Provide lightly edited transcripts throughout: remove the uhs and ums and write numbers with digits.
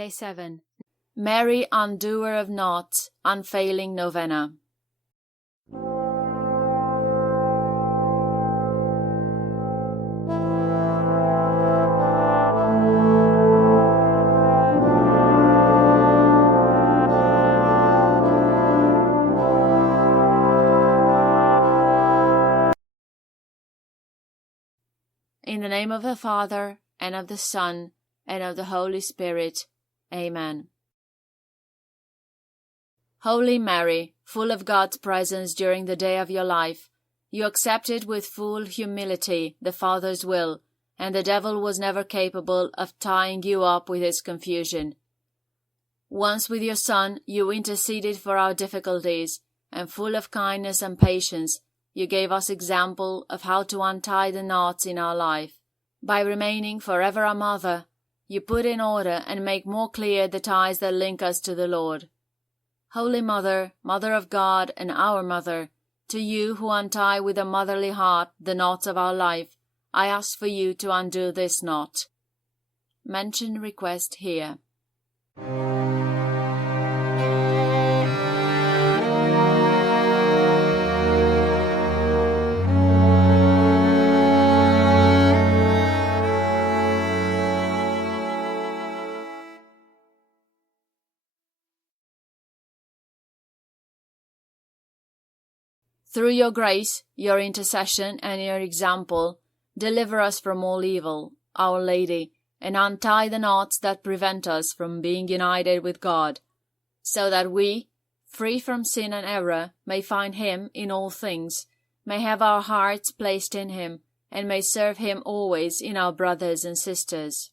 Day 7. Mary, undoer of knots, unfailing novena. In the name of the Father, and of the Son, and of the Holy Spirit. Amen. Holy Mary, full of God's presence during the day of your life, you accepted with full humility the Father's will, and the devil was never capable of tying you up with his confusion. Once with your Son, you interceded for our difficulties, and full of kindness and patience, you gave us example of how to untie the knots in our life. By remaining forever our mother, you put in order and make more clear the ties that link us to the Lord. Holy Mother, Mother of God and our Mother, to you who untie with a motherly heart the knots of our life, I ask for you to undo this knot. Mention request here. Through your grace, your intercession, and your example, deliver us from all evil, Our Lady, and untie the knots that prevent us from being united with God, so that we, free from sin and error, may find Him in all things, may have our hearts placed in Him, and may serve Him always in our brothers and sisters.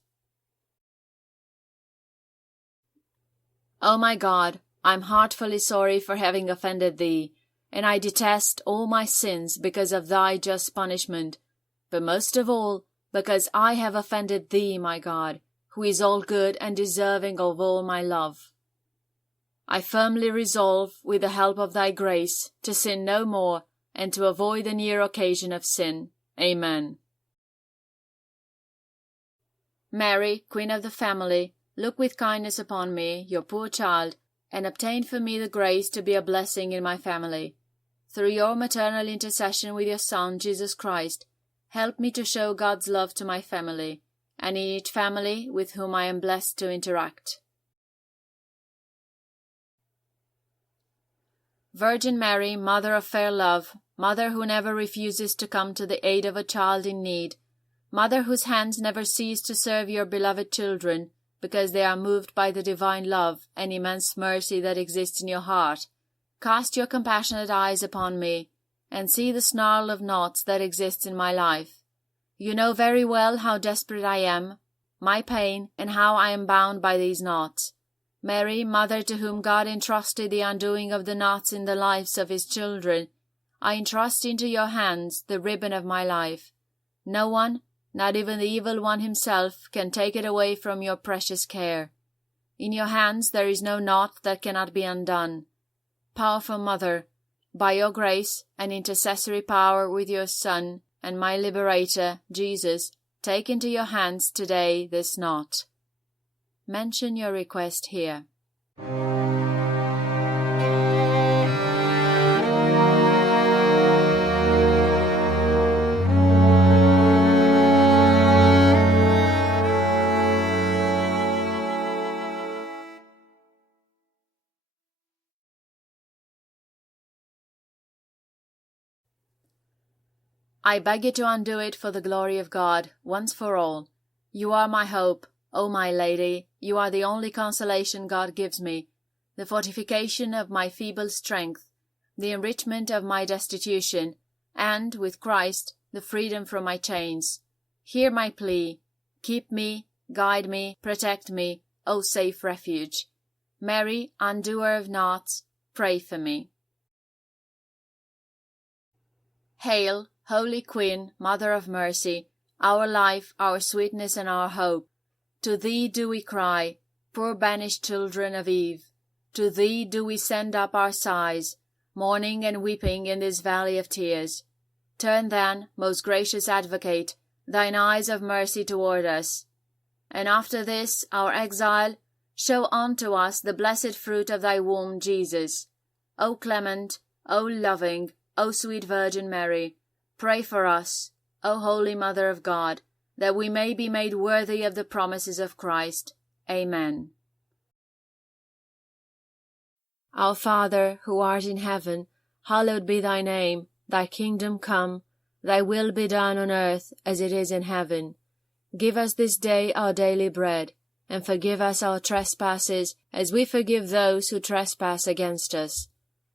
O my God, I am heartfully sorry for having offended Thee, and I detest all my sins because of Thy just punishment, but most of all, because I have offended Thee, my God, who is all good and deserving of all my love. I firmly resolve, with the help of Thy grace, to sin no more, and to avoid the near occasion of sin. Amen. Mary, Queen of the family, look with kindness upon me, your poor child, and obtain for me the grace to be a blessing in my family. Through your maternal intercession with your Son, Jesus Christ, help me to show God's love to my family, and in each family with whom I am blessed to interact. Virgin Mary, Mother of fair love, Mother who never refuses to come to the aid of a child in need, Mother whose hands never cease to serve your beloved children, because they are moved by the divine love and immense mercy that exists in your heart, cast your compassionate eyes upon me, and see the snarl of knots that exists in my life. You know very well how desperate I am, my pain, and how I am bound by these knots. Mary, Mother to whom God entrusted the undoing of the knots in the lives of His children, I entrust into your hands the ribbon of my life. No one, not even the evil one himself, can take it away from your precious care. In your hands there is no knot that cannot be undone. Powerful Mother, by your grace and intercessory power with your Son and my Liberator, Jesus, take into your hands today this knot. Mention your request here. I beg you to undo it for the glory of God, once for all. You are my hope, O my Lady, you are the only consolation God gives me, the fortification of my feeble strength, the enrichment of my destitution, and, with Christ, the freedom from my chains. Hear my plea. Keep me, guide me, protect me, O safe refuge. Mary, undoer of knots, pray for me. Hail, Holy Queen, Mother of mercy, our life, our sweetness, and our hope. To Thee do we cry, poor banished children of Eve. To Thee do we send up our sighs, mourning and weeping in this valley of tears. Turn then, most gracious Advocate, Thine eyes of mercy toward us. And after this, our exile, Show unto us the blessed fruit of thy womb, Jesus. O clement, O loving, O sweet Virgin Mary, pray for us, O Holy Mother of God, that we may be made worthy of the promises of Christ. Amen. Our Father, who art in heaven, hallowed be thy name. Thy kingdom come, thy will be done on earth as it is in heaven. Give us this day our daily bread, and forgive us our trespasses as we forgive those who trespass against us.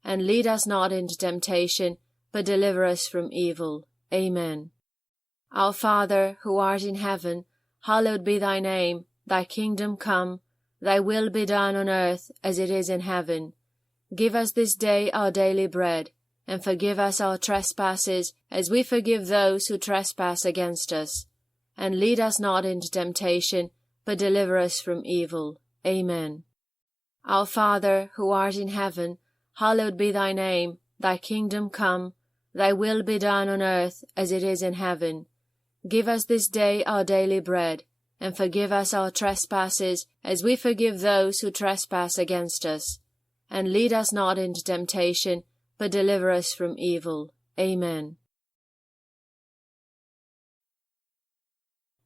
And lead us not into temptation, but deliver us from evil. Amen. Our Father, who art in heaven, hallowed be thy name. Thy kingdom come, thy will be done on earth as it is in heaven. Give us this day our daily bread, and forgive us our trespasses as we forgive those who trespass against us. And lead us not into temptation, but deliver us from evil. Amen. Our Father, who art in heaven, hallowed be thy name. Thy kingdom come, thy will be done on earth as it is in heaven. Give us this day our daily bread, and forgive us our trespasses as we forgive those who trespass against us. And lead us not into temptation, but deliver us from evil. Amen.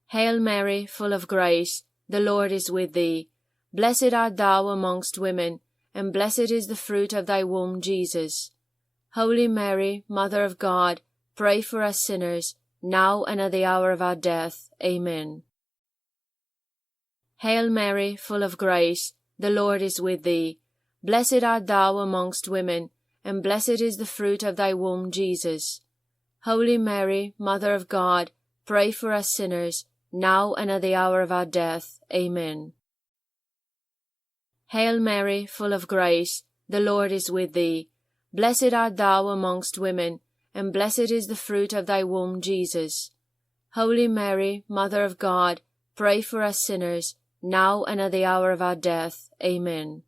Hail Mary, full of grace, the Lord is with thee. Blessed art thou amongst women, and blessed is the fruit of thy womb, Jesus. Holy Mary, Mother of God, pray for us sinners, now and at the hour of our death. Amen. Hail Mary, full of grace, the Lord is with thee. Blessed art thou amongst women, and blessed is the fruit of thy womb, Jesus. Holy Mary, Mother of God, pray for us sinners, now and at the hour of our death. Amen. Hail Mary, full of grace, the Lord is with thee. Blessed art thou amongst women, and blessed is the fruit of thy womb, Jesus. Holy Mary, Mother of God, pray for us sinners, now and at the hour of our death. Amen.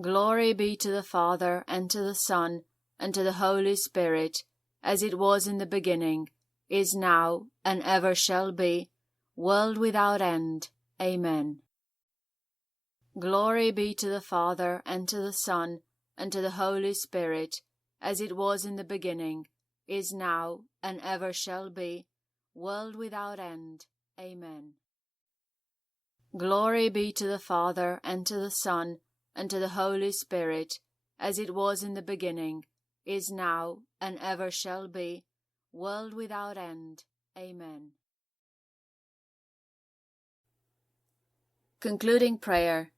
Glory be to the Father, and to the Son, and to the Holy Spirit, as it was in the beginning, is now, and ever shall be, world without end. Amen. Glory be to the Father, and to the Son, and to the Holy Spirit, as it was in the beginning, is now, and ever shall be, world without end. Amen. Glory be to the Father, and to the Son, and to the Holy Spirit, as it was in the beginning, is now, and ever shall be, world without end. Amen. Concluding prayer.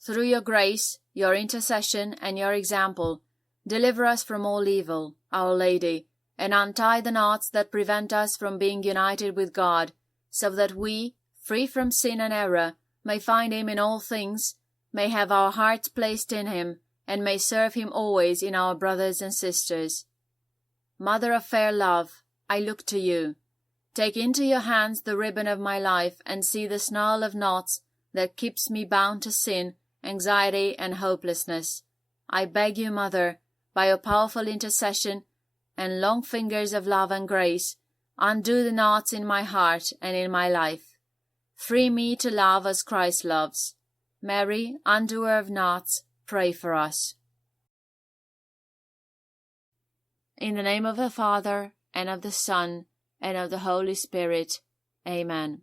Through your grace, your intercession, and your example, deliver us from all evil, Our Lady, and untie the knots that prevent us from being united with God, so that we, free from sin and error, may find Him in all things, may have our hearts placed in Him, and may serve Him always in our brothers and sisters. Mother of fair love, I look to you. Take into your hands the ribbon of my life, and see the snarl of knots that keeps me bound to sin, anxiety, and hopelessness. I beg you, Mother, by your powerful intercession and long fingers of love and grace, undo the knots in my heart and in my life. Free me to love as Christ loves. Mary, undoer of knots, pray for us. In the name of the Father, and of the Son, and of the Holy Spirit. Amen.